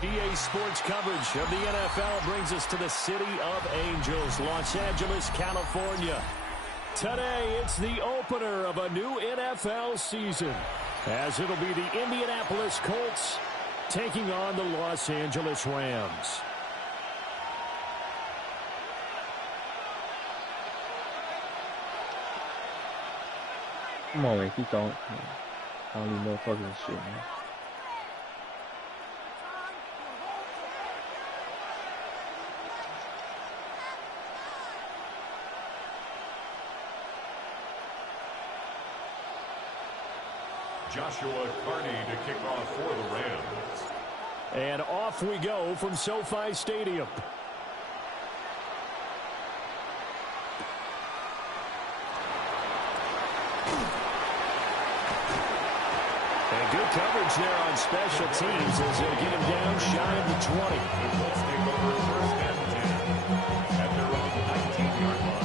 EA Sports coverage of the NFL brings us to the City of Angels, Los Angeles, California. Today, it's the opener of a new NFL season, as it'll be the Indianapolis Colts taking on the Los Angeles Rams. Come on, man, keep going. I don't need no fucking shit, man. Joshua Carney to kick off for the Rams. And off we go from SoFi Stadium. And good coverage there on special teams as they'll get him down shy of the 20. The Colts take over first and 10 at their own 19-yard line.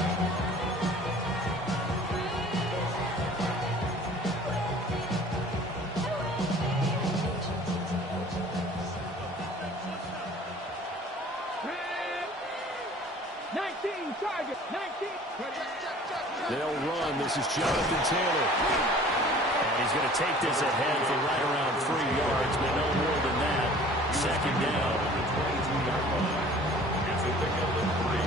They'll run. This is Jonathan Taylor. And he's going to take this ahead for right around 3 yards, but no more than that. Second down. The 22-yard line. Gets a pickup of 3.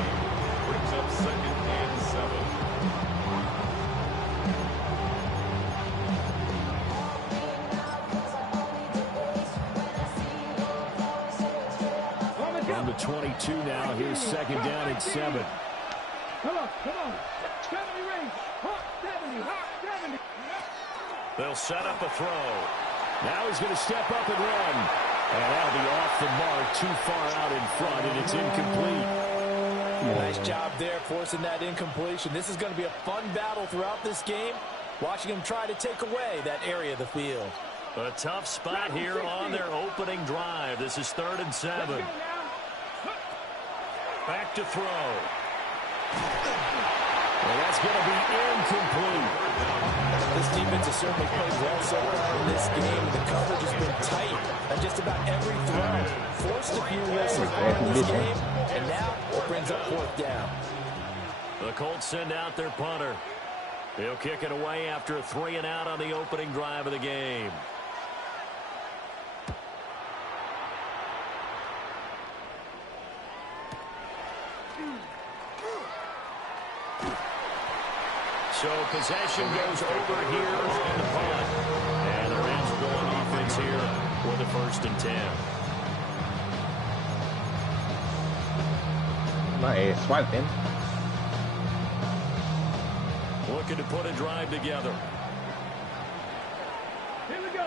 Brings up second and 7. From the 22 now, here's second down and 7. Come on. 70 range. Hawk 70. They'll set up a throw. Now he's going to step up and run. And that'll be off the mark, too far out in front, and it's incomplete. Nice job there, forcing that incompletion. This is going to be a fun battle throughout this game, watching him try to take away that area of the field. A tough spot here on their opening drive. This is 3rd and 7. Back to throw. Well, that's going to be incomplete. This defense has certainly played well so far in this game. The coverage has been tight on just about every throw. Forced a few misses in this game, and now it brings up 4th down. The Colts send out their punter. He'll kick it away after a 3-and-out on the opening drive of the game. So possession goes over here on the punt. And the Rams will go on offense here for the 1st and 10. My ass swiping. Looking to put a drive together. Here we go.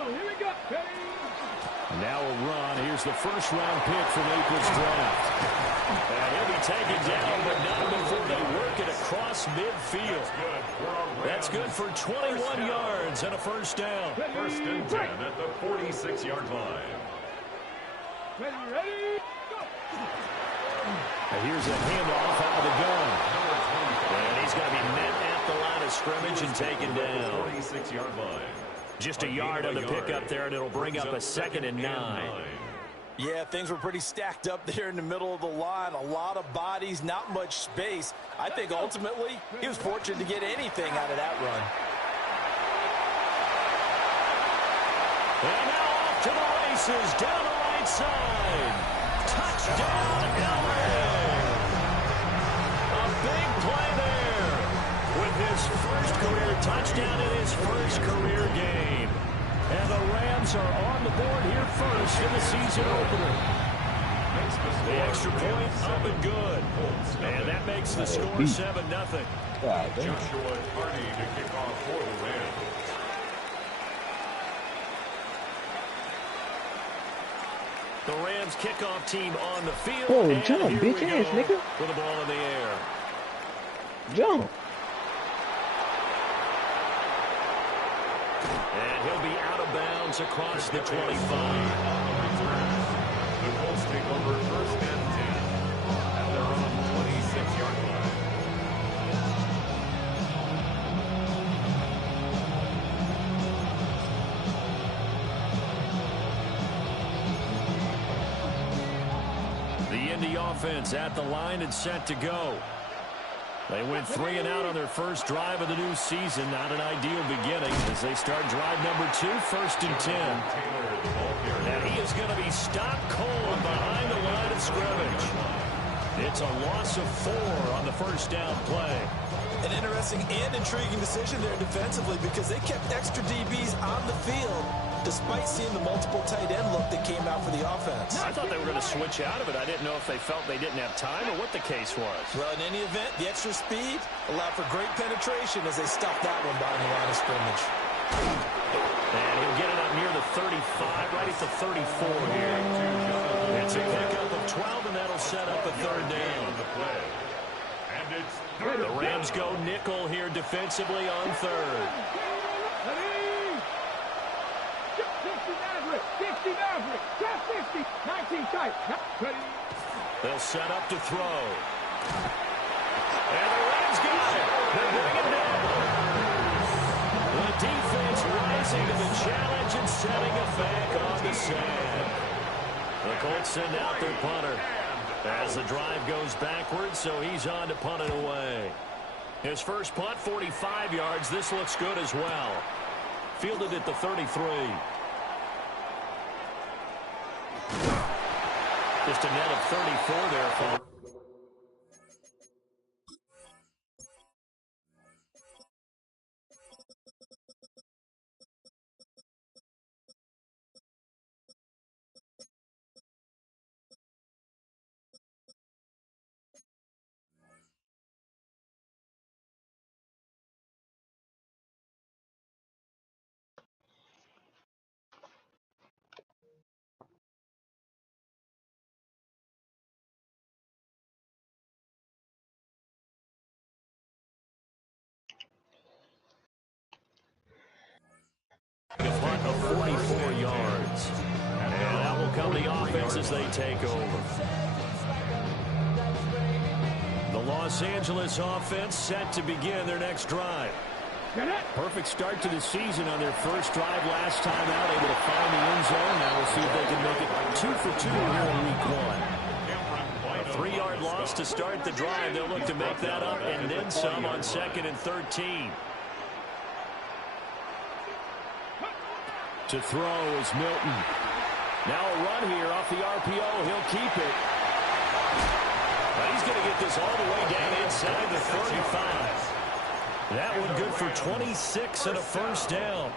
Now a run. Here's the first-round pick from April's draft. And he'll be taken down, but not before they work it across midfield. That's good for 21 yards and a first down. 1st and 10 at the 46-yard line. Ready, go! And here's a handoff out of the gun. And he's going to be met at the line of scrimmage and taken down. 46-yard line. Just a yard on the pickup there, and it'll bring up a 2nd and 9. Yeah, things were pretty stacked up there in the middle of the line. A lot of bodies, not much space. I think ultimately he was fortunate to get anything out of that run. And now off to the races down the right side. Touchdown, LA. A big play there with his first career touchdown in his first career game. And the Rams are on the board here first in the season opener. The extra point up and good. And that makes the score 7-0. Joshua Carney to kick off for the Rams. The Rams kickoff team on the field. Oh, and jump, here bitch we ass, go nigga. with the ball in the air. Jump. And he'll be out of bounds across the 25. The Colts take over 1st and 10 at their own 26-yard line. The Indy offense at the line and set to go. They went 3 and out on their first drive of the new season. Not an ideal beginning as they start drive number 2, 1st and 10. And he is going to be stopped cold behind the line of scrimmage. It's a loss of 4 on the first down play. An interesting and intriguing decision there defensively because they kept extra DBs on the field despite seeing the multiple tight end look that came out for the offense. I thought they were going to switch out of it. I didn't know if they felt they didn't have time or what the case was. Well, in any event, the extra speed allowed for great penetration as they stopped that one behind the line of scrimmage. And he'll get it up near the 35, right at the 34 here. It's a pickup of 12, and that'll set up a 3rd down. The Rams go nickel here defensively on 3rd. 60 Maverick, 50, 19 tight. They'll set up to throw. And the Rams got it. They bring it down. The defense rising to the challenge and setting it back on the sand. The Colts send out their punter as the drive goes backwards, so he's on to punt it away. His first punt, 45 yards. This looks good as well. Fielded at the 33. Just a net of 34 there, folks. A punt of 44 yards. And that will come the offense as they take over. The Los Angeles offense set to begin their next drive. Perfect start to the season on their first drive last time out, able to find the end zone. Now we'll see if they can make it 2 for 2 here in week 1. A 3-yard loss to start the drive. They'll look to make that up and then some on 2nd and 13. To throw is Milton. Now a run here off the RPO. He'll keep it. But he's going to get this all the way down inside the 35. That one good for 26 and a first down.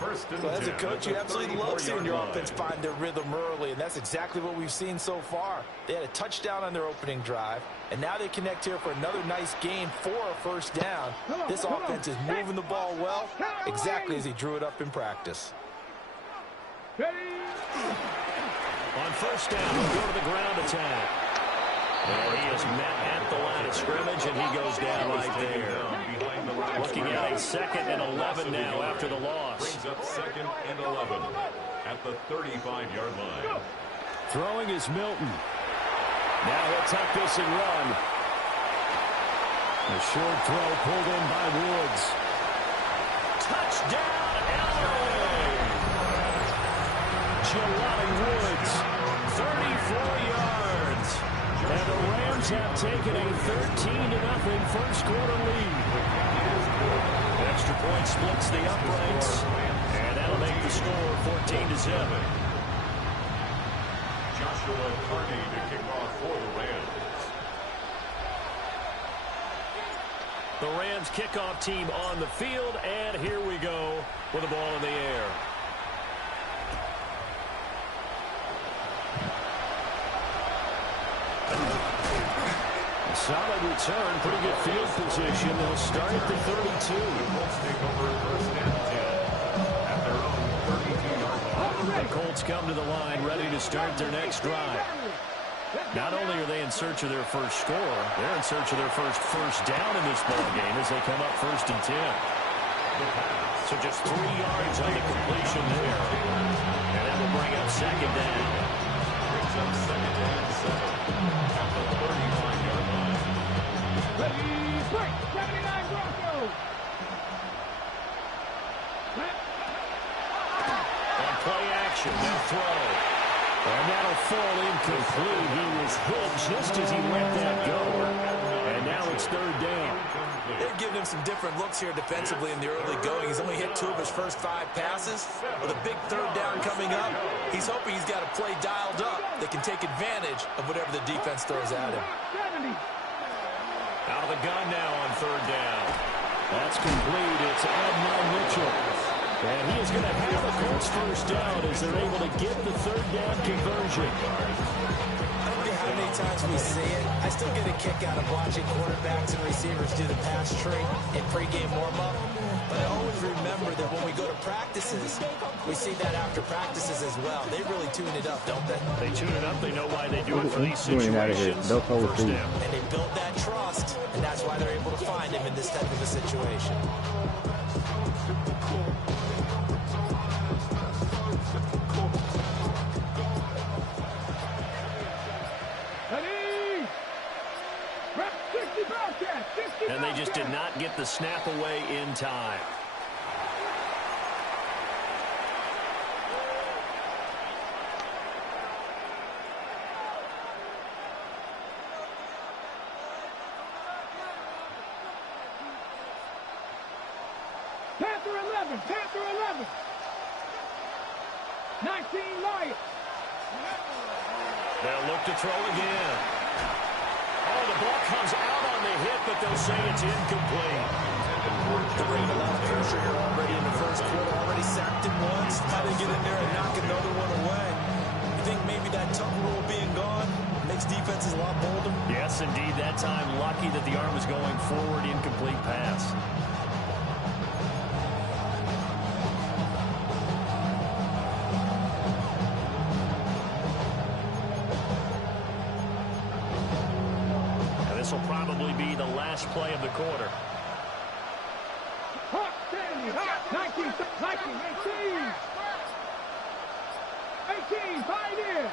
Well, as a coach, you absolutely love seeing your offense find their rhythm early, and that's exactly what we've seen so far. They had a touchdown on their opening drive, and now they connect here for another nice gain for a first down. This offense is moving the ball well, exactly as he drew it up in practice. On first down, we'll go to the ground attack. And he is met at the line of scrimmage, and he goes down right there. Looking at a 2nd and 11 now after the loss. Brings up 2nd and 11 at the 35-yard line. Throwing is Milton. Now he'll tuck this and run. A short throw pulled in by Woods. Touchdown, LA! Jelani Woods, 34 yards. And the Rams have taken a 13-0 first quarter lead. Extra point splits the uprights, and that'll make the score 14-7. Joshua Carney to kick off for the Rams. The Rams kickoff team on the field, and here we go with the ball in the air. A solid return, pretty good field position. They'll start at the 32. Colts take over first and 10 at their own 32-yard line. The Colts come to the line ready to start their next drive. Not only are they in search of their first score, they're in search of their first down in this ballgame as they come up 1st and 10. So just 3 yards on the completion there. And that will bring up 2nd down. Brings up 2nd and 7 at the 35-yard line. Ready, break, 79 Broncos. On play action, they'll throw. And that'll fall incomplete. He was hit just as he let that go. And now it's third down. They're giving him some different looks here defensively in the early going. He's only hit 2 of his first 5 passes. With a big third down coming up, he's hoping he's got a play dialed up that can take advantage of whatever the defense throws at him. Out of the gun now on third down. That's complete. It's Adonai Mitchell. And he is going to have the Colts first down as they're able to get the third down conversion. I don't care how many times we see it. I still get a kick out of watching quarterbacks and receivers do the pass tree in pregame warm-up. But I always remember that when we go to practices, we see that after practices as well. They really tune it up, don't they? They tune it up. They know why they do it for these situations. First down. And they build that trust, and that's why they're able to find him in this type of a situation. And they just did not get the snap away in time. Panther 11. 19 Lions. They'll look to throw again. Oh, the ball comes out on the hit, but they'll say it's incomplete. They're bringing a lot of pressure here already in the first quarter. Already sacked him once. How they get in there and knock another one away. You think maybe that tuck rule being gone makes defenses a lot bolder? Yes, indeed. That time, lucky that the arm was going forward. Incomplete pass. This will probably be the last play of the quarter. 19, 18, Pioneer.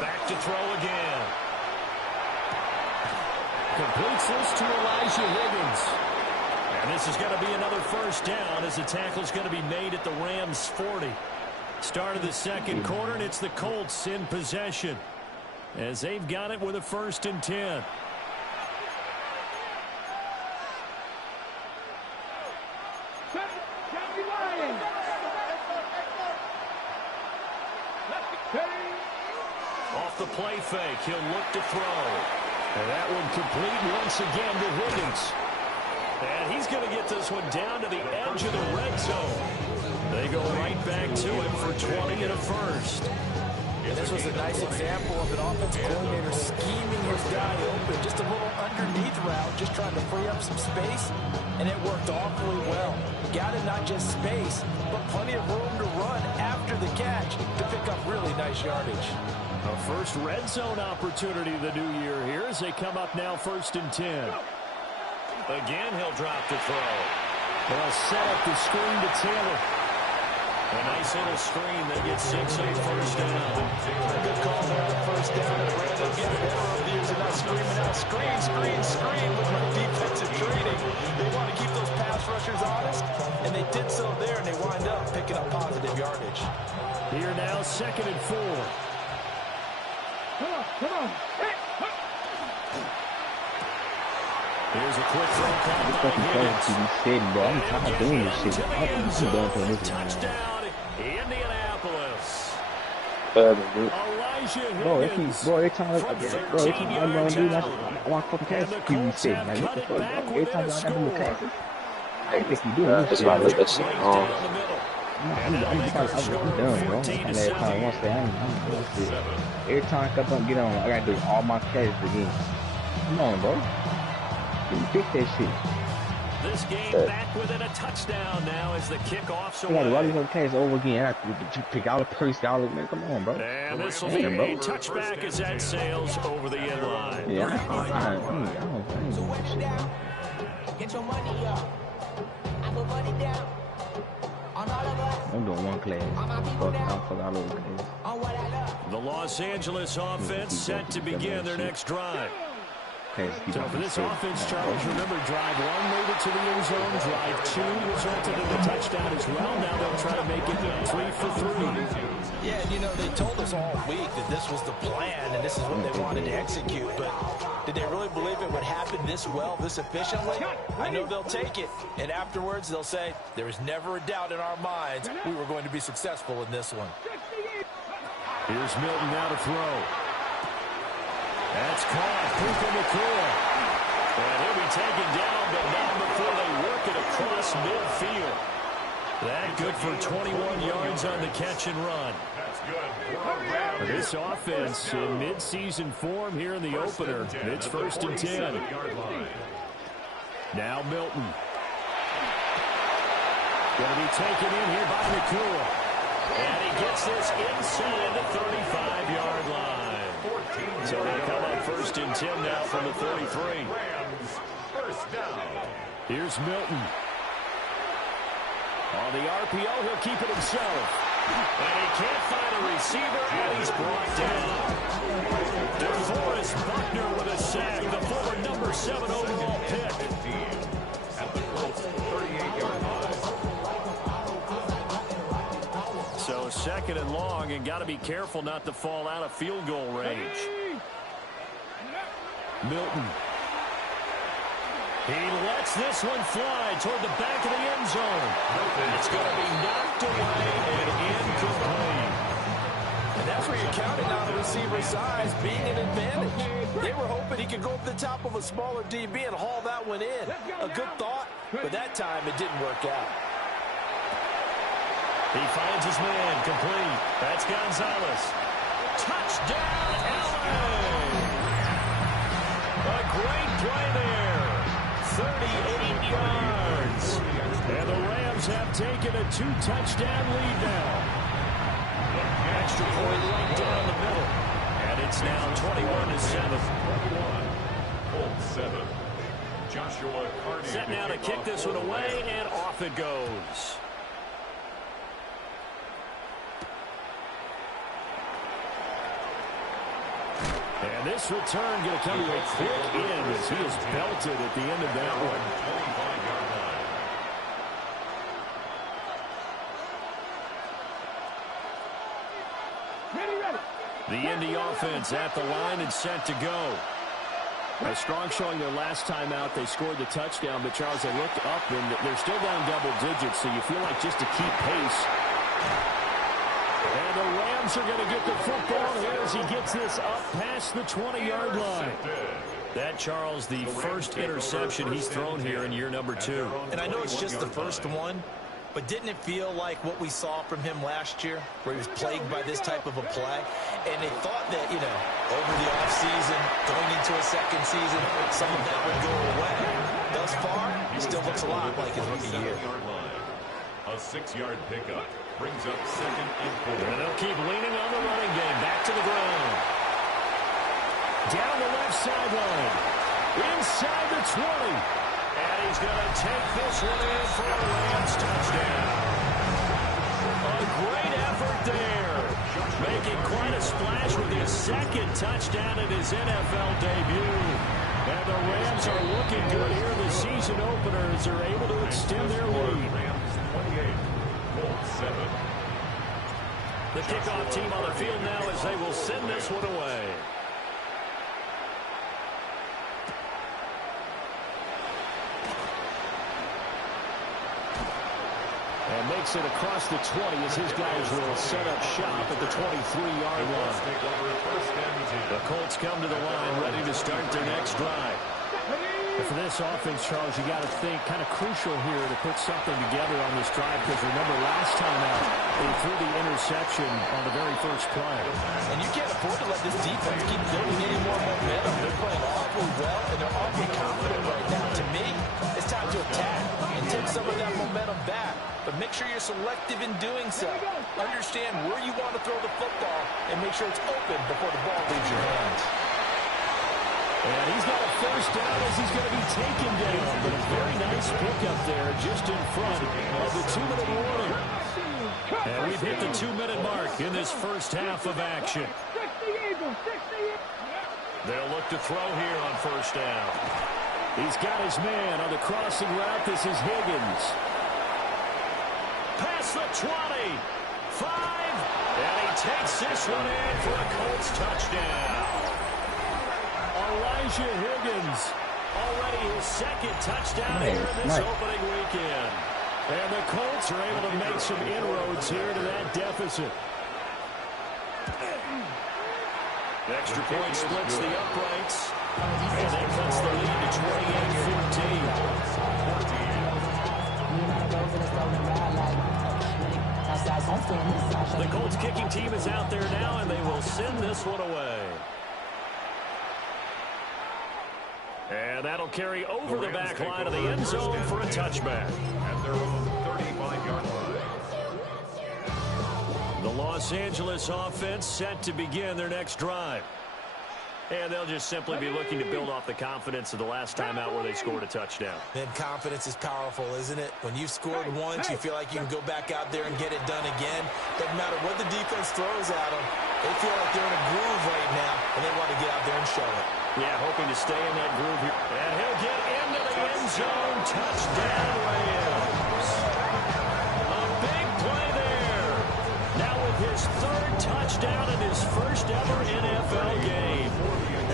Back to throw again. Completes this to Elijah Higgins. And this is going to be another first down as the tackle is going to be made at the Rams 40. Start of the second quarter, and it's the Colts in possession as they've got it with a 1st and 10. Off the play fake, he'll look to throw. And that one complete once again to Higgins. And he's going to get this one down to the edge of the red zone. They go right back to him for 20 and a first. And this was a nice example of an offensive coordinator scheming his guy open. Just a little underneath route, just trying to free up some space. And it worked awfully well. Got it not just space, but plenty of room to run after the catch to pick up really nice yardage. A first red zone opportunity of the new year here as they come up now 1st and 10. Again, he'll drop the throw. They'll set up the screen to Taylor. A nice little screen that gets 6 on first down. A good call there on first down. And Brandon getting it over the years and not screaming out, screen with my defensive training. They want to keep those pass rushers honest, and they did so there, and they wind up picking up positive yardage. Here now, 2nd and 4. Come on. Here's a quick throw call by Fucking Higgins. you said, bro. I'm tired of doing this shit. I'm done for this. Touchdown, Indianapolis. Elijah Higgins. Bro, every time I'm going to do that, I want fucking catch. You said, like, what the fuck, bro? Every time I got to do a catch. I think you doing this shit. I'm done, bro. Every time I don't get on, I got to do all my catches again. Come on, bro. You fix that shit. This game back within a touchdown now as the kickoff's away. I got to run these catches over again. I have to pick out a purse, y'all. Man, come on, bro. And this will be a touchback as that sails over the end line. Yeah, So wet it down. Get your money up. I put money down. On all of us. I'm doing one class. Fuck all over class. On what I love. The Los Angeles offense set to begin their next drive. So for this offense, Charles, remember, drive 1 made it to the end zone. Drive 2 resulted in a touchdown as well. Now they'll try to make it 3 for 3. Yeah, and they told us all week that this was the plan and this is what they wanted to execute, but did they really believe it would happen this well, this efficiently? I know they'll take it, and afterwards they'll say, there was never a doubt in our minds we were going to be successful in this one. Here's Milton now to throw. That's caught. Puka Nacua. And he'll be taken down, but not before they work it across midfield. That good for 21 yards on the catch and run. This offense in mid-season form here in the opener. It's 1st and 10. Now Milton. Going to be taken in here by Nacua. And he gets this inside the 35-yard line. So they come up 1st and 10 now from the 33. Here's Milton. On the RPO, he'll keep it himself. And he can't find a receiver, and he's brought down. DeForest Buckner with a sack, the former number 7 overall pick. At the 38-yard line. So 2nd and long, and got to be careful not to fall out of field goal range. Milton. He lets this one fly toward the back of the end zone. It's going to be knocked away and incomplete. And that's where you're counting on the receiver's size being an advantage. They were hoping he could go up the top of a smaller DB and haul that one in. A good thought, but that time it didn't work out. He finds his man, complete. That's Gonzalez. Touchdown, LA! A great play there. 38 yards. And the Rams have taken a 2-touchdown lead now. Extra point right down the middle. And it's now 21-7. 7. Joshua Carney. Set now to kick this one away, and off it goes. And this return going to come to a quick end as he is belted at the end of that one. 25-yard line. The Indy offense at the line and set to go. A strong showing their last time out. They scored the touchdown, but Charles, they look up and they're still down double digits, so you feel like just to keep pace. And the Rams are going to get the football here as he gets this up past the 20-yard line. That, Charles, the first interception he's thrown here in year number 2. And I know it's just the first one, but didn't it feel like what we saw from him last year, where he was plagued by this type of a play? And they thought that, over the offseason, going into a second season, some of that would go away. Thus far, he still looks a lot like his rookie year. A 6-yard pickup brings up 2nd and 4. And they'll keep leaning on the running game. Back to the ground. Down the left sideline. Inside the 20. And he's going to take this one in for a Rams touchdown. A great effort there. Making quite a splash with his 2nd touchdown in his NFL debut. And the Rams are looking good here in the season opener as they're able to extend their lead. 7. The kickoff team on the field now as they will send this one away. And makes it across the 20 as his guys will set up shop at the 23-yard line. The Colts come to the line ready to start their next drive. But for this offense, Charles, you got to think kind of crucial here to put something together on this drive, because remember last time out they threw the interception on the very first play. And you can't afford to let this defense keep building any more momentum. They're playing awfully well, and they're awfully confident right now. To me, it's time to attack and take some of that momentum back. But make sure you're selective in doing so. Understand where you want to throw the football and make sure it's open before the ball leaves your hands. And he's got a first down as he's going to be taken down. But a very nice pickup there just in front of the 2-minute warning. And we've hit the 2-minute mark in this first half of action. They'll look to throw here on first down. He's got his man on the crossing route. This is Higgins. Past the 20. 5. And he takes this one in for a Colts touchdown. Elijah Higgins, already his second touchdown here in this opening weekend. And the Colts are able to make some inroads here to that deficit. The extra point splits the uprights, and that cuts the lead to 28-14. The Colts kicking team is out there now, and they will send this one away. And that'll carry over the back line of the end zone for a touchback. At their own 35-yard line. The Los Angeles offense set to begin their next drive. And they'll just simply be looking to build off the confidence of the last time out where they scored a touchdown. And confidence is powerful, isn't it? When you've scored once, you feel like you can go back out there and get it done again. Doesn't matter what the defense throws at them. They feel like they're in a groove right now, and they want to get out there and show it. Yeah, hoping to stay in that groove here. And he'll get into the end zone. Touchdown, Rams. A big play there. Now with his third touchdown in his first ever NFL game.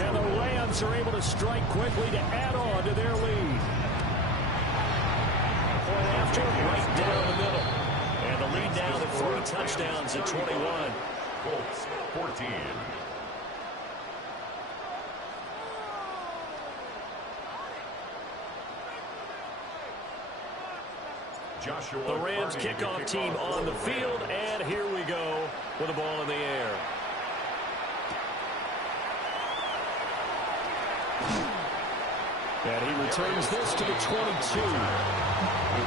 And the Rams are able to strike quickly to add on to their lead. Point after, right down the middle. And the lead now to 3 touchdowns at 21. Colts 14. Joshua The Rams Carney kickoff team on the field, and here we go with the ball in the air. And he returns this to the 22. The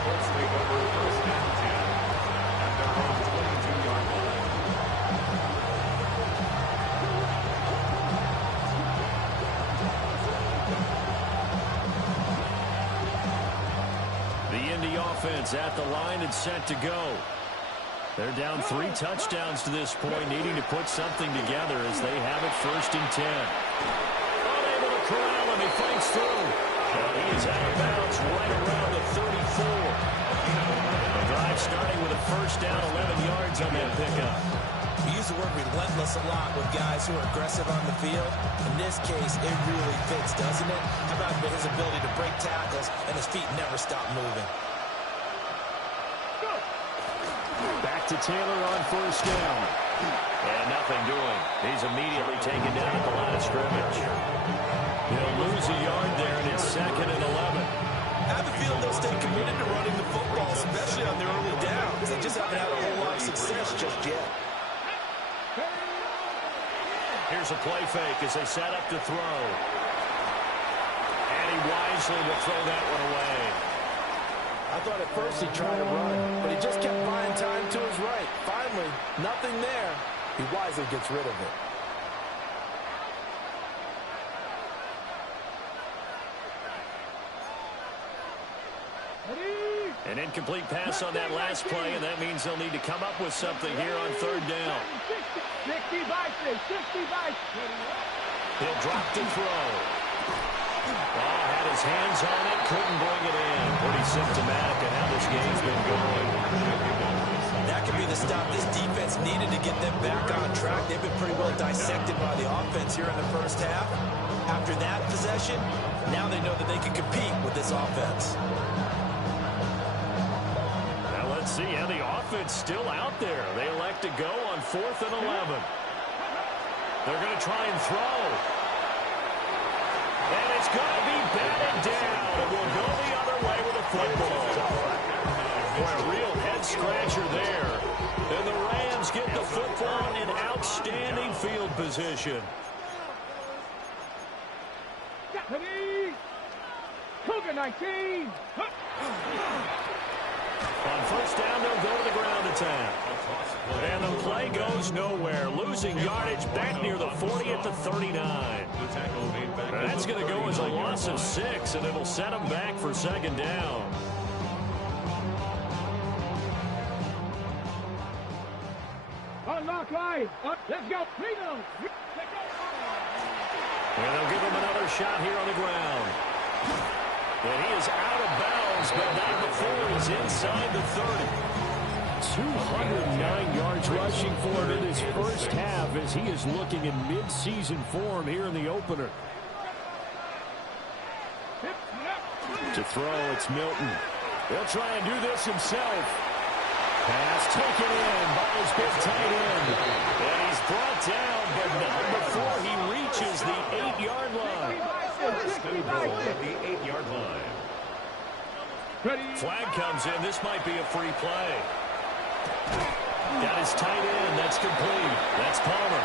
Colts take over first and 10 at their own 22-yard line. The Indy offense at the line and set to go. They're down 3 touchdowns to this point, needing to put something together as they have it first and 10. Unable to corral him, he fights through. He is out of bounds right around the 34. The drive starting with a first down, 11 yards on that pickup. We use the word relentless a lot with guys who are aggressive on the field. In this case, it really fits, doesn't it? How about his ability to break tackles and his feet never stop moving? Back to Taylor on first down. And nothing doing. He's immediately taken down at the line of scrimmage. He'll lose a yard there, and it's 2nd and 11. I have a feeling they'll stay committed to running the football, especially on their early downs. They just haven't had a whole lot of success just yet. Here's a play fake as they set up to throw. And he wisely will throw that one away. I thought at first he tried to run, but he just kept buying time to his right. Finally, nothing there. He wisely gets rid of it. An incomplete pass on that last play, and that means they'll need to come up with something here on 3rd down. 60 by 60 by 60. He'll drop to throw. Oh, had his hands on it, couldn't bring it in. Pretty symptomatic of how this game's been going. That could be the stop this defense needed to get them back on track. They've been pretty well dissected by the offense here in the first half. After that possession, now they know that they can compete with this offense. Now let's see how the offense still out there. They elect to go on 4th and 11. They're going to try and throw. And it's going to be batted down. It will go the other way with a football. Boy, a real head-scratcher there. And the Rams get the football in outstanding field position. Cougar 19. On first down, they'll go to the ground attack. And the play goes nowhere. Losing yardage back near the 40 at the 39. That's going to go as a loss of 6, and it'll set them back for 2nd down. Unlock line. Let's go. And they'll give him another shot here on the ground. And he is out of bounds, but not before he's inside the 30. 209 yards rushing for him in his first half as he is looking in mid-season form here in the opener. To throw, it's Milton. He'll try and do this himself. Pass taken in by his big tight end. And he's brought down, but not before he reaches the 8-yard line. First and goal at the 8-yard line. Flag comes in. This might be a free play. Got his tight end. That's complete. That's Palmer.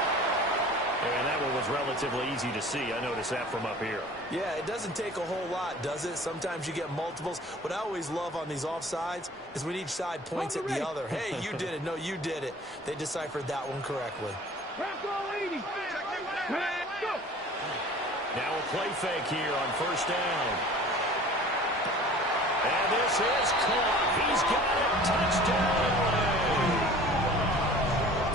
And that one was relatively easy to see. I noticed that from up here. Yeah, it doesn't take a whole lot, does it? Sometimes you get multiples. What I always love on these offsides is when each side points at the other. Hey, you did it. No, you did it. They deciphered that one correctly. Now a play fake here on first down. And this is caught. He's got it. Touchdown.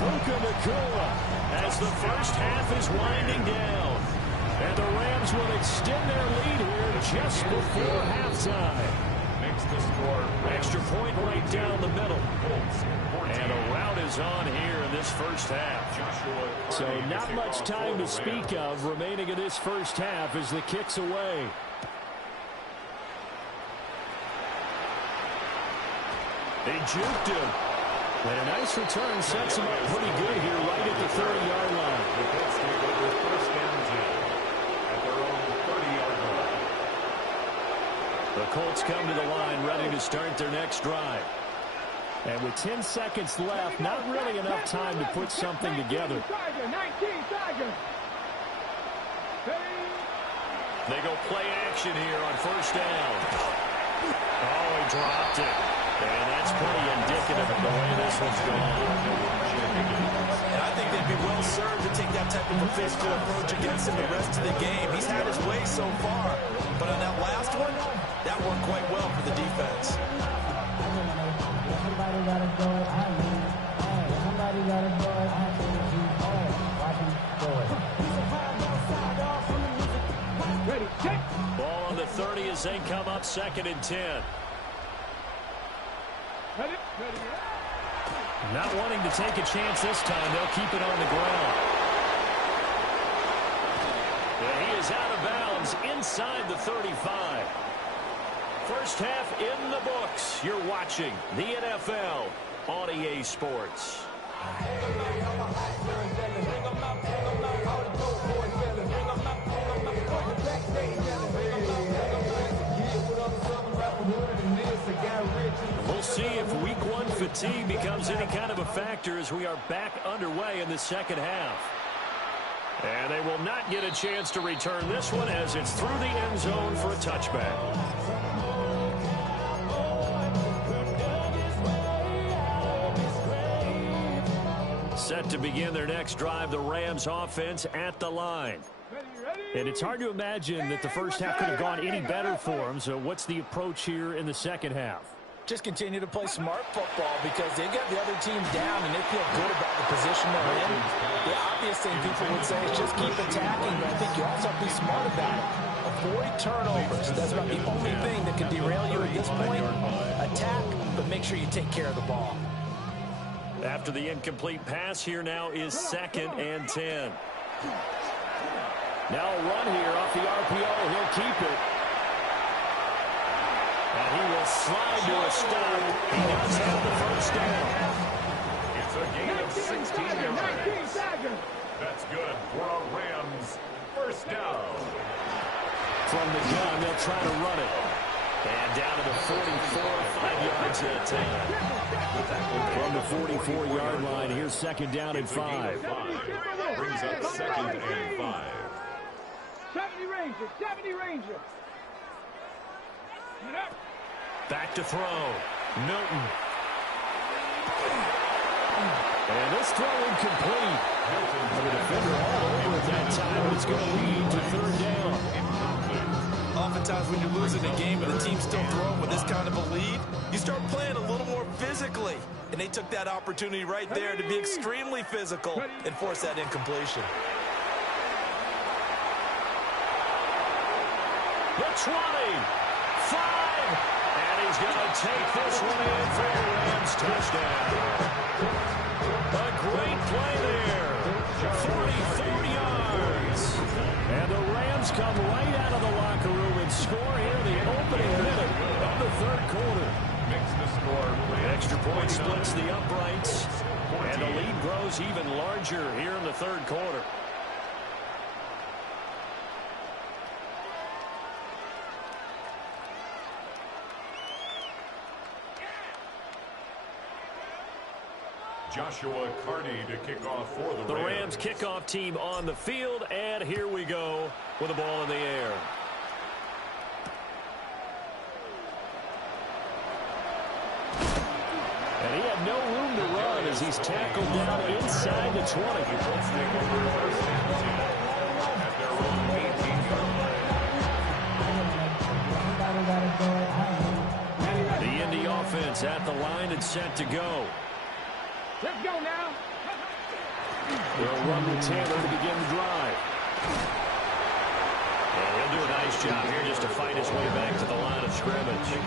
Puka Nacua as the first half is winding down. And the Rams will extend their lead here just before halftime. Makes the score. Extra point right down the middle. And a rout is on here in this first half. So not much time to speak of remaining in this first half as the kick's away. They juked him. And a nice return sets him up pretty good here right at the 30-yard line. The Colts take over first and 10 at their own 30-yard line. The Colts come to the line ready to start their next drive. And with 10 seconds left, not really enough time to put something together. They go play action here on first down. Oh, he dropped it. And that's pretty indicative of the way this one's gone. And I think they'd be well served to take that type of a physical approach against him the rest of the game. He's had his way so far. But on that last one, that worked quite well for the defense. Ball on the 30 as they come up second and 10. Not wanting to take a chance this time, they'll keep it on the ground. And he is out of bounds inside the 35. First half in the books. You're watching the NFL on EA Sports. We'll see if week one fatigue becomes any kind of a factor as we are back underway in the second half. And they will not get a chance to return this one as it's through the end zone for a touchback. Set to begin their next drive, the Rams offense at the line. And it's hard to imagine that the first half could have gone any better for them. So what's the approach here in the second half? Just continue to play smart football because they got the other team down and they feel good about the position they're in. The obvious thing people would say is just keep attacking, but I think you also have to be smart about it. Avoid turnovers. That's about the only thing that can derail you at this point. Attack, but make sure you take care of the ball. After the incomplete pass, here now is second and 10. Now a run here off the RPO. He'll keep it. And he will slide to a stop. He does have the first down. It's a gain of 16 yards. That's good for a Rams first down. From the gun, they'll try to run it. And down to the 44, 5 yards at 10. From the 44-yard line, here's second down and 5. Brings up second and 5. 70 Ranger. Back to throw. Milton. And this throw incomplete. The defender all over at that time, but it's going to lead to third down. Oftentimes when you're losing a game and the team's still throwing with this kind of a lead, you start playing a little more physically. And they took that opportunity right there to be extremely physical and force that incompletion. The 20, 5, And he's going to take this one in for a Rams touchdown. A great play there. 44 yards. And the Rams come right out of the locker room and score here in the opening minute of the third quarter. Makes the score. Extra point splits the uprights. And the lead grows even larger here in the third quarter. Joshua Carney to kick off for the Rams kickoff team on the field, and here we go with the ball in the air. And he had no room to run as he's tackled down inside the 20. The Indy offense at the line and set to go. Let's go now. They'll run with Taylor to begin the drive. And he'll do a nice job here just to fight his way back to the line of scrimmage.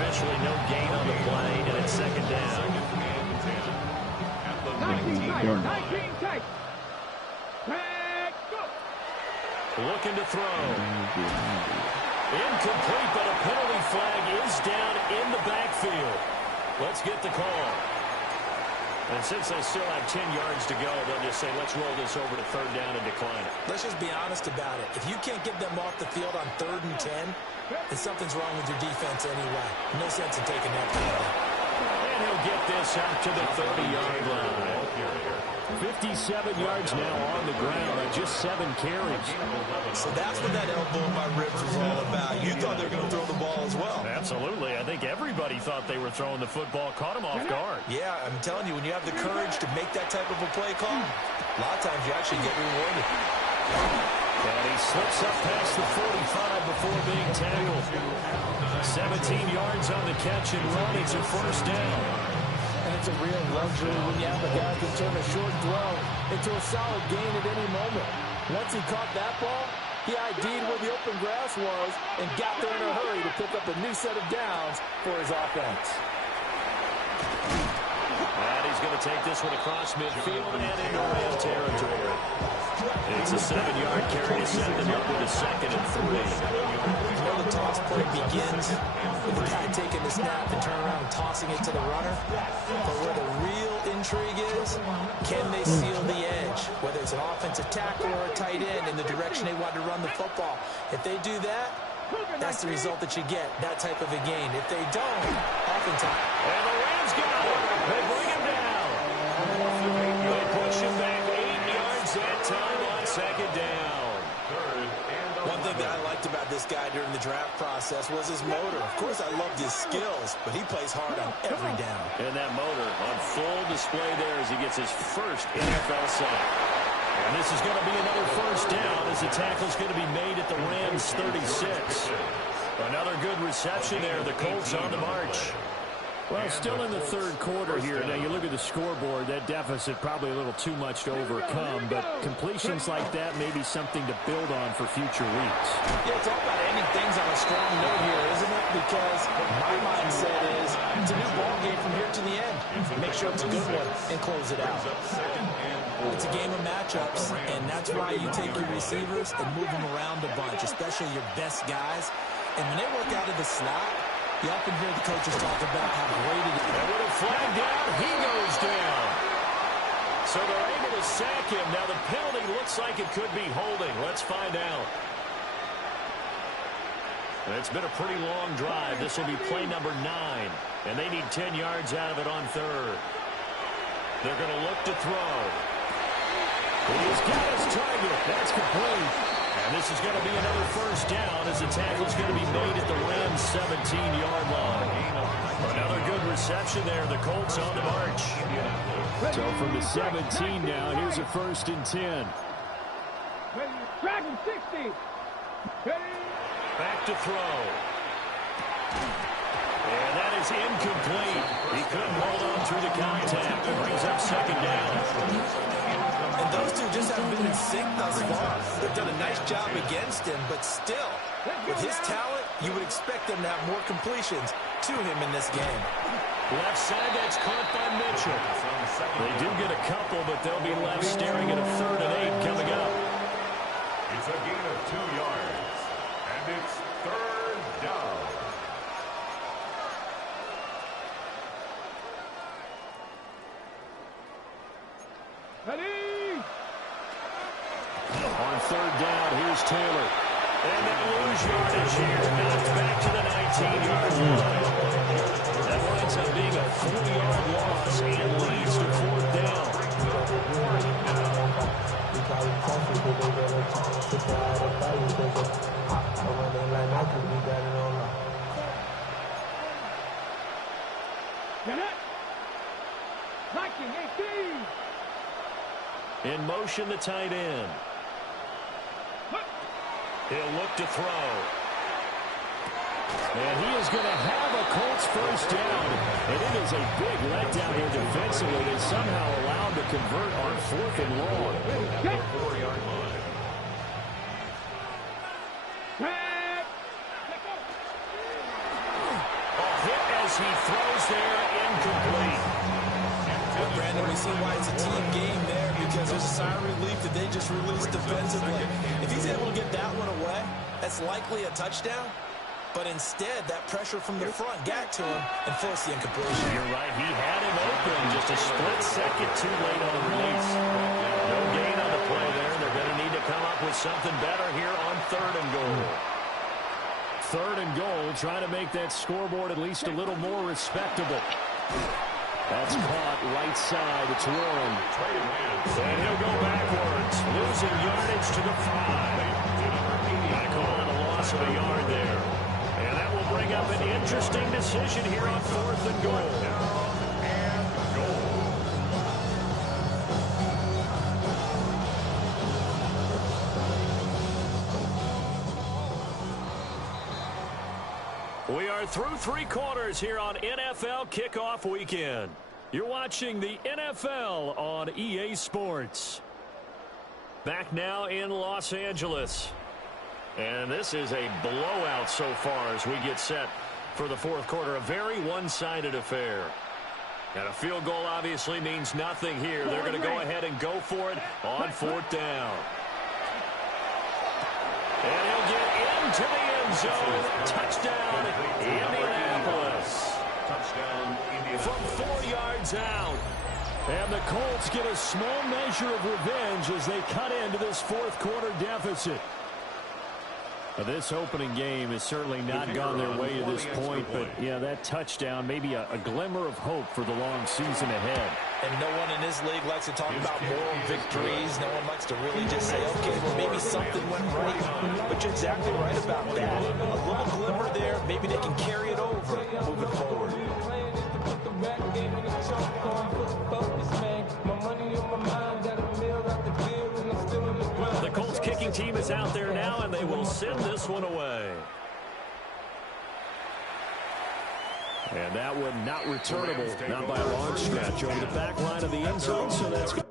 Officially no gain on the play, and it's second down. 19 tight. Let's go. Looking to throw. Incomplete, but a penalty flag is down in the backfield. Let's get the call. And since they still have 10 yards to go, they'll just say, let's roll this over to third down and decline it. Let's just be honest about it. If you can't get them off the field on 3rd and 10, then something's wrong with your defense anyway. No sense in taking that penalty. And he'll get this out to the 30-yard line. 57 yards now on the ground on just 7 carries. So that's what that elbow in my ribs was all about. You thought they were going to throw the ball as well. Absolutely. I think everybody thought they were throwing the football, caught him off guard. Yeah, I'm telling you, when you have the courage to make that type of a play call, a lot of times you actually get rewarded. And he slips up past the 45 before being tackled. 17 yards on the catch and run. It's a first down. And it's a real luxury when you have a guy who can turn a short throw into a solid gain at any moment. Once he caught that ball, he ID'd where the open grass was and got there in a hurry to pick up a new set of downs for his offense. And he's going to take this one across midfield and into Ram territory. It's a 7-yard carry to send them up with a 2nd and 3. You know the toss play begins with the guy taking the snap and turn around and tossing it to the runner. But where the real intrigue is, can they seal the edge? Whether it's an offensive tackle or a tight end in the direction they want to run the football. If they do that, that's the result that you get, that type of a gain. If they don't, oftentimes. And the Rams got it. They bring him down. They push him back 8 yards that time on 2nd down. One thing that I liked about this guy during the draft process was his motor. Of course, I loved his skills, but he plays hard on every down. And that motor on full display there as he gets his first NFL sack. And this is going to be another first down as the tackle's going to be made at the Rams 36. Another good reception there. The Colts on the march. Well, still in the third quarter here. Now, you look at the scoreboard, that deficit probably a little too much to overcome, but completions like that may be something to build on for future weeks. Yeah, it's all about ending things on a strong note here, isn't it? Because my mindset is it's a new ball game from here to the end. Make sure it's a good one and close it out. It's a game of matchups, and that's why you take your receivers and move them around a bunch, especially your best guys. And when they work out of the slot, you often hear the coaches talk about how great it is. And with a flag down, he goes down. So they're able to sack him. Now the penalty looks like it could be holding. Let's find out. It's been a pretty long drive. This will be play number 9. And they need 10 yards out of it on 3rd. They're going to look to throw. He's got his target. That's complete. And this is going to be another first down as the tackle's going to be made at the Rams' 17-yard line. Another good reception there. The Colts on the march. So from the 17 now, here's a 1st and 10. Dragon 60. Back to throw. And that is incomplete. He couldn't hold on through the contact. It brings up 2nd down. And those two just haven't been in sync thus far. They've done a nice job against him, but still, with his talent you would expect them to have more completions to him in this game. Left side, that's caught by Mitchell. They do get a couple, but they'll be left staring at a 3rd and 8 coming up. It's a gain of 2 yards, and it's 3rd down. Ready? On 3rd down, here's Taylor. And they lose yardage here, knocked back to the 19-yard line. That winds up being a 4-yard loss and leads to 4th down. Get it. Viking 18. In motion, the tight end. He'll look to throw. And he is going to have a Colts first down. And it is a big letdown here defensively. They somehow allowed to convert on 4th and long. 4-yard line. A hit as he throws there, incomplete. Well, Brandon, we see why it's a team game there, because there's a sigh of relief that they just released defensively. If he's able to get that one away, that's likely a touchdown. But instead, that pressure from the front got to him and forced the incompletion. You're right. He had him open. Just a split second too late on the release. No gain on the play there. They're going to need to come up with something better here on 3rd and goal. 3rd and goal, trying to make that scoreboard at least a little more respectable. That's caught right side. It's Warren. And he'll go backwards, losing yardage to the 5. I call it a loss of a yard there. And that will bring up an interesting decision here on 4th and goal. We are through 3 quarters here on NFL Kickoff Weekend. You're watching the NFL on EA Sports. Back now in Los Angeles. And this is a blowout so far as we get set for the 4th quarter. A very one-sided affair. And a field goal obviously means nothing here. They're going to go ahead and go for it on 4th down. And he'll get into the end zone. Touchdown, Indianapolis. Touchdown, Indianapolis. From 4 yards out. And the Colts get a small measure of revenge as they cut into this 4th quarter deficit. This opening game has certainly not gone their way to this point, but yeah, that touchdown, maybe a glimmer of hope for the long season ahead. And no one in this league likes to talk about moral victories. No one likes to really just say, okay, well, maybe something went right. But you're exactly right about that. A little glimmer there. Maybe they can carry it over moving forward. The Colts kicking team is out there now, and they will send this one away. And that one not returnable, not by a long stretch, over the back line of the end zone, so that's good.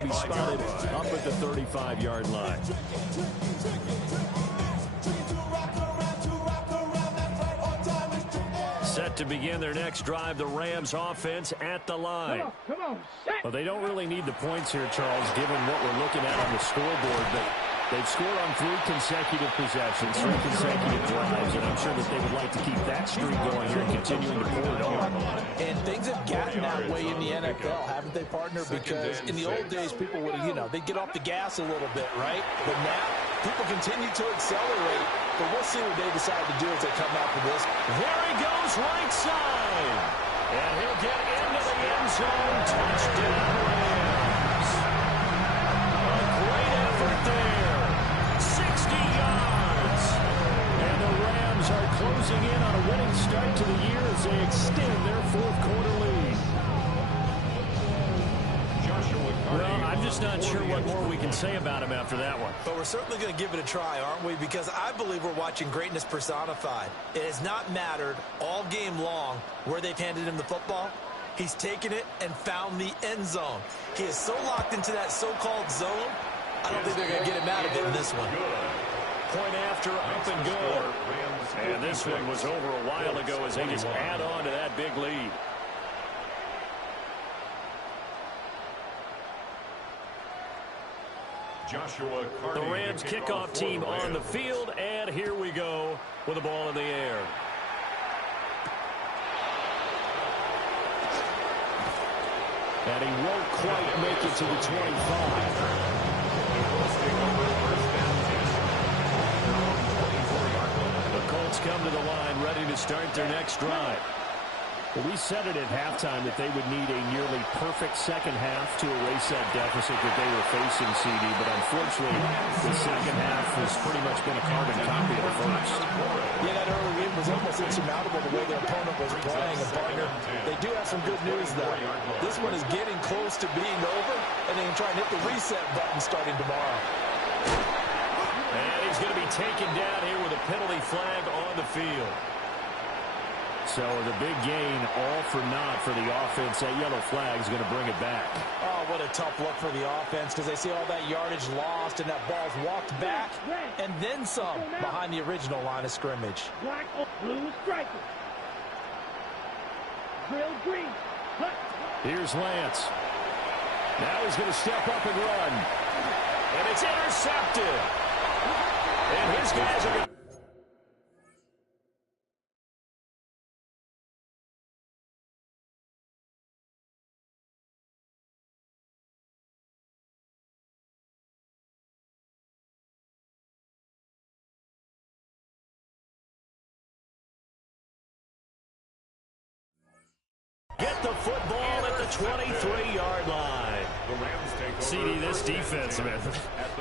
Be spotted up at the 35-yard line. Set to begin their next drive, the Rams offense at the line. Come on, Well, they don't really need the points here, Charles, given what we're looking at on the scoreboard. But they've scored on 3 consecutive possessions, 3 consecutive drives, and I'm sure that they would like to keep that streak going here and continuing to pour it on. And things have gotten that way in the NFL, haven't they, partner? Because in the old days, people would, they'd get off the gas a little bit, right? But now, people continue to accelerate. But we'll see what they decide to do as they come after this. There he goes, right side. And he'll get into the end zone. Touchdown, Rams. A great effort there. 60 yards. And the Rams are closing in on a winning start to the year as they extend their 4th quarter lead. Well, I'm just not sure what more we can say about him after that one. But we're certainly going to give it a try, aren't we? Because I believe we're watching greatness personified. It has not mattered all game long where they've handed him the football. He's taken it and found the end zone. He is so locked into that so-called zone, I don't think they're going to get him out of it in this one. Point after, up and good. And this one was over a while ago as they just add on to that big lead. Joshua Carney, the Rams kickoff team on the field, and here we go with the ball in the air. And he won't quite make it to the 25. The Colts come to the line ready to start their next drive. Well, we said it at halftime that they would need a nearly perfect second half to erase that deficit that they were facing, CD. But unfortunately, the second half has pretty much been a carbon copy of the first. Yeah, that early lead was almost insurmountable the way their opponent was playing. And partner, they do have some good news, though. This one is getting close to being over, and they can try and hit the reset button starting tomorrow. And he's going to be taken down here with a penalty flag on the field. So the big gain, all for naught for the offense. That yellow flag is going to bring it back. Oh, what a tough look for the offense, because they see all that yardage lost and that ball's walked back and then some behind the original line of scrimmage. Black or blue striker. Grill green. Here's Lance. Now he's going to step up and run. And it's intercepted. And his guys are going to... get the football at the 23-yard line. CD, this defense, man,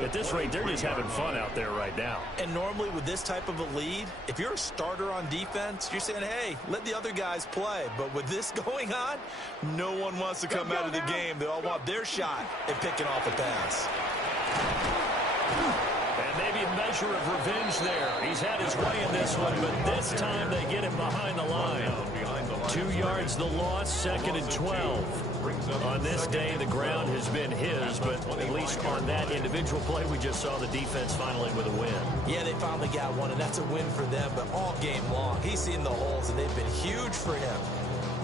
at this rate, they're just having fun out there right now. And normally with this type of a lead, if you're a starter on defense, you're saying, hey, let the other guys play. But with this going on, no one wants to come out of the game. They all want their shot at picking off a pass. And maybe a measure of revenge there. He's had his way in this one, but this time they get him behind the line. 2 yards the loss, 2nd and 12. On this day, the ground has been his, but at least on that individual play, we just saw the defense finally with a win. Yeah, they finally got one, and that's a win for them, but all game long, he's seen the holes, and they've been huge for him.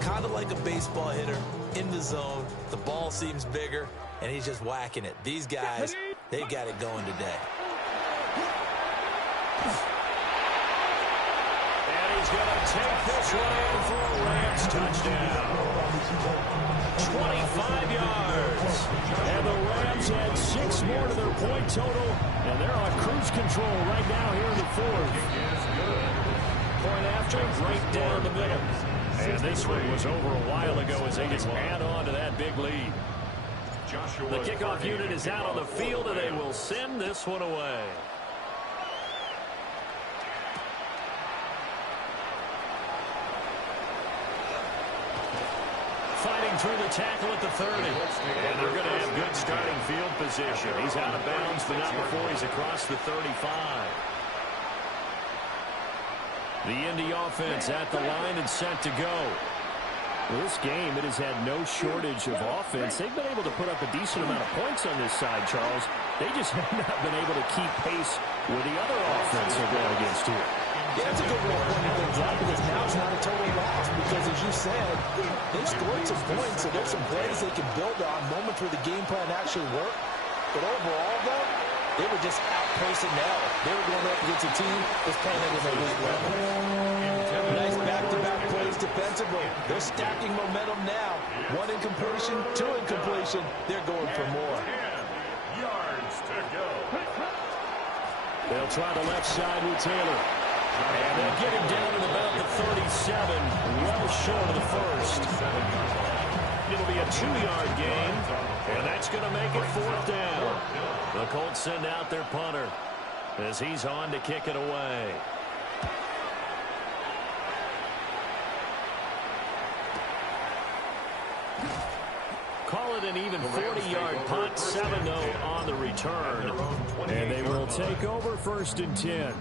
Kind of like a baseball hitter in the zone. The ball seems bigger, and he's just whacking it. These guys, they've got it going today. And he's going to take this one in for a Rams touchdown. 25 yards. And the Rams had 6 more to their point total, and they're on cruise control right now here in the 4th. Point after, right down the middle. And this one was over a while ago as they just add on to that big lead. The kickoff unit is out on the field, and they will send this one away. Fighting through the tackle at the 30. And they're going to have good starting field position. He's out of bounds, but not before he's across the 35. The Indy offense at the line and set to go. Well, this game, it has had no shortage of offense. They've been able to put up a decent amount of points on this side, Charles. They just have not been able to keep pace with the other offense they're going against here. Yeah, that's a good way of pointing things out, because now it's not a total loss, because as you said, they've scored some points, so there's some plays they can build on, moments where the game plan actually worked. But overall, though, they were just outpacing now. They were going up against a team that's playing at an elite level. Nice back-to-back plays defensively. They're stacking momentum now. 1 incompletion, 2 incompletion. They're going for more. 10 yards to go. They'll try the left side with Taylor. And they'll get him down at about the 37, well short of the first. It'll be a 2-yard gain, and that's going to make it 4th down. The Colts send out their punter as he's on to kick it away. Call it an even 40-yard punt, 7-0 on the return. And they will take over 1st and 10.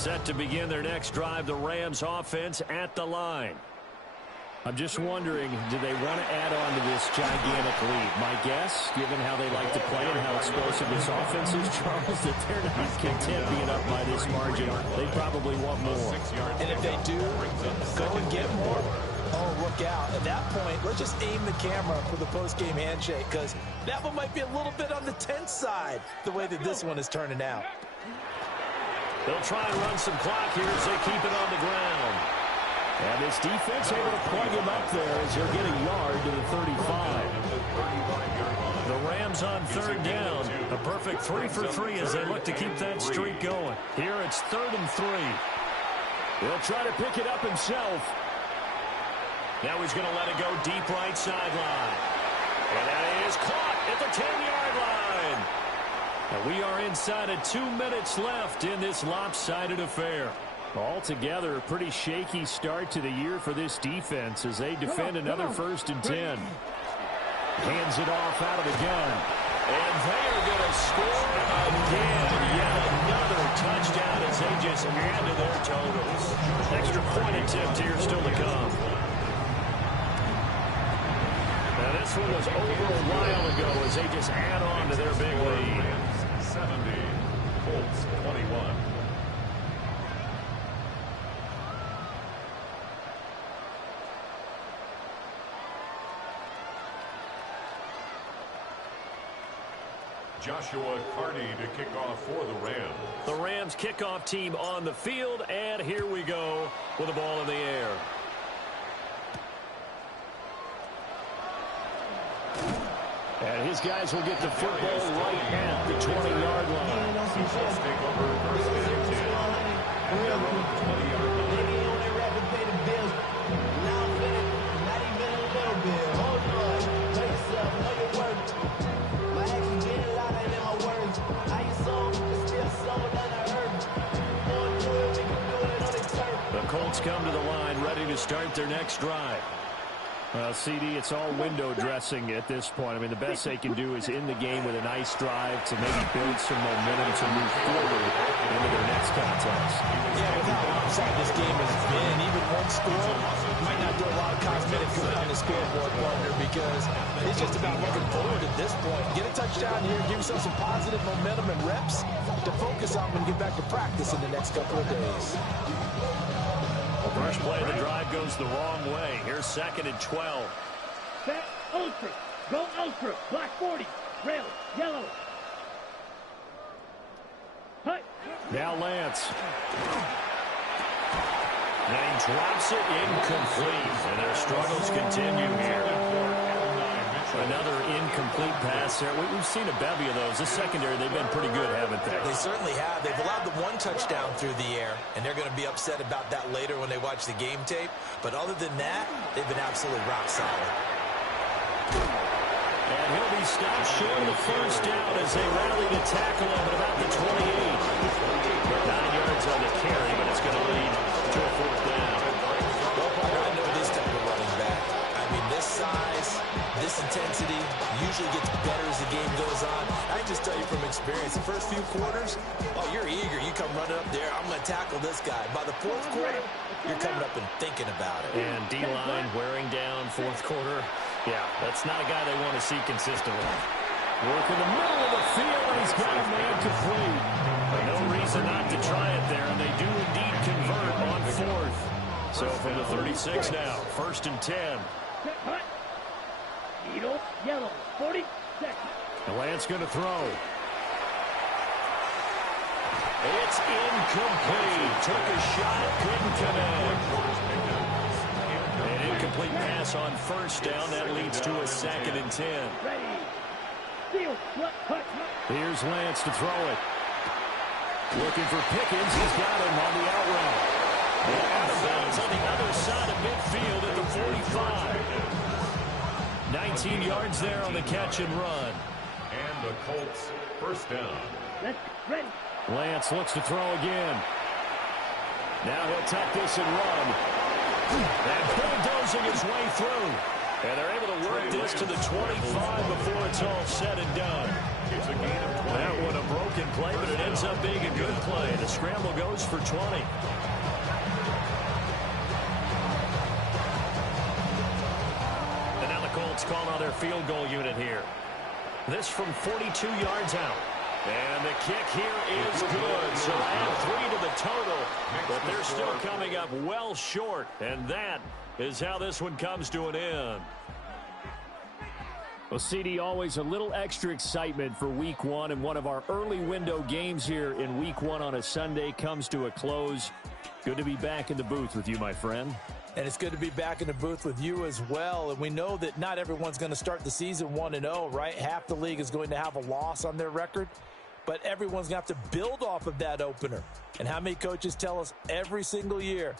Set to begin their next drive, the Rams offense at the line. I'm just wondering, do they want to add on to this gigantic lead? My guess, given how they like to play and how explosive this offense is, Charles, that they're not content being up by this margin. They probably want more. And if they do, go and get more. Oh, look out. At that point, let's just aim the camera for the post-game handshake, because that one might be a little bit on the tense side, the way that this one is turning out. They'll try and run some clock here as they keep it on the ground. And this defense able to plug him up there as he'll get a yard to the 35. The Rams on third down. A perfect 3 for 3 as they look to keep that streak going. Here it's 3rd and 3. He'll try to pick it up himself. Now he's going to let it go deep right sideline. And that is caught at the 10-yard line. And we are inside of 2 minutes left in this lopsided affair. Altogether, a pretty shaky start to the year for this defense as they defend another 1st and 10. Hands it off out of the gun. And they are going to score again. Yet another touchdown as they just add to their totals. Extra point attempt here still to come. Now this one was over a while ago as they just add on to their big lead. 70, Colts 21. Joshua Carty to kick off for the Rams. The Rams kickoff team on the field, and here we go with the ball in the air. And his guys will get the football right at the 20-yard line. Seahawks take over 1st and 10. Around the 20-yard line. The Colts come to the line ready to start their next drive. CD, it's all window dressing at this point. I mean, the best they can do is in the game with a nice drive to maybe build some momentum to move forward into their next contest. Yeah, with how lopsided this game has been, even one score might not do a lot of cosmetic good on the scoreboard, partner, because it's just about looking forward at this point. Get a touchdown here, give yourself some positive momentum and reps to focus on and get back to practice in the next couple of days. First play of the drive goes the wrong way. Here's 2nd and 12. Set, ultra. Go ultra. Black 40. Red, yellow. Hut. Now Lance. And he drops it incomplete. And their struggles continue here. Another incomplete pass there. We've seen a bevy of those. This secondary, they've been pretty good, haven't they? They certainly have. They've allowed the one touchdown through the air, and they're going to be upset about that later when they watch the game tape. But other than that, they've been absolutely rock solid. And he'll be stopped short of the first down as they rally to tackle him at about the 28. 9 yards on the carry, but it's going to lead to a 4th down. Well, partner, I know this type of running back. I mean, this size, this intensity usually gets better as the game goes on. I can just tell you from experience, the first few quarters, oh, you're eager. You come running up there, I'm going to tackle this guy. By the 4th quarter, you're coming up and thinking about it. And D-line wearing down 4th quarter. Yeah, that's not a guy they want to see consistently. Work in the middle of the field, and he's got a man complete. No reason not to try it there, and they do indeed convert on 4th. So from the 36 now, 1st and 10. Hut. Needle, yellow. 40 seconds. The Lance going to throw. It's incomplete. Took a shot, couldn't connect. An incomplete pass on 1st down. That leads to a 2nd and 10. Ready. Steal. Hut. Here's Lance to throw it. Looking for Pickens. He's got him on the out route. Out of bounds on the other side of midfield at the 45. 19 yards there on the catch and run. And the Colts 1st down. Let's ready. Lance looks to throw again. Now he'll tuck this and run. And bulldozing his way through. And they're able to work this to the 25 before it's all said and done. It's a gain of 20. That one a broken play, but it ends up being a good play. The scramble goes for 20. And now the Colts call on their field goal unit here. This from 42 yards out. And the kick here is good. So add 3 to the total, but they're still coming up well short. And that is how this one comes to an end. Well, CD, always a little extra excitement for Week 1, and one of our early window games here in Week 1 on a Sunday comes to a close. Good to be back in the booth with you, my friend. And it's good to be back in the booth with you as well. And we know that not everyone's going to start the season 1-0, right? Half the league is going to have a loss on their record, but everyone's going to have to build off of that opener. And how many coaches tell us every single year,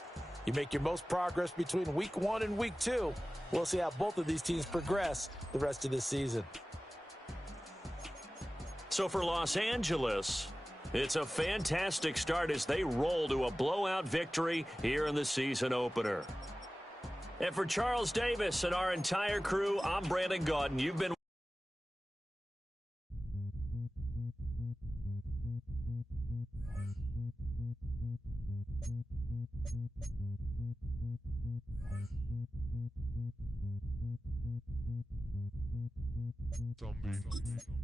you make your most progress between Week 1 and Week 2. We'll see how both of these teams progress the rest of this season. So for Los Angeles, it's a fantastic start as they roll to a blowout victory here in the season opener. And for Charles Davis and our entire crew, I'm Brandon Gaudin. You've been Zombie Nation.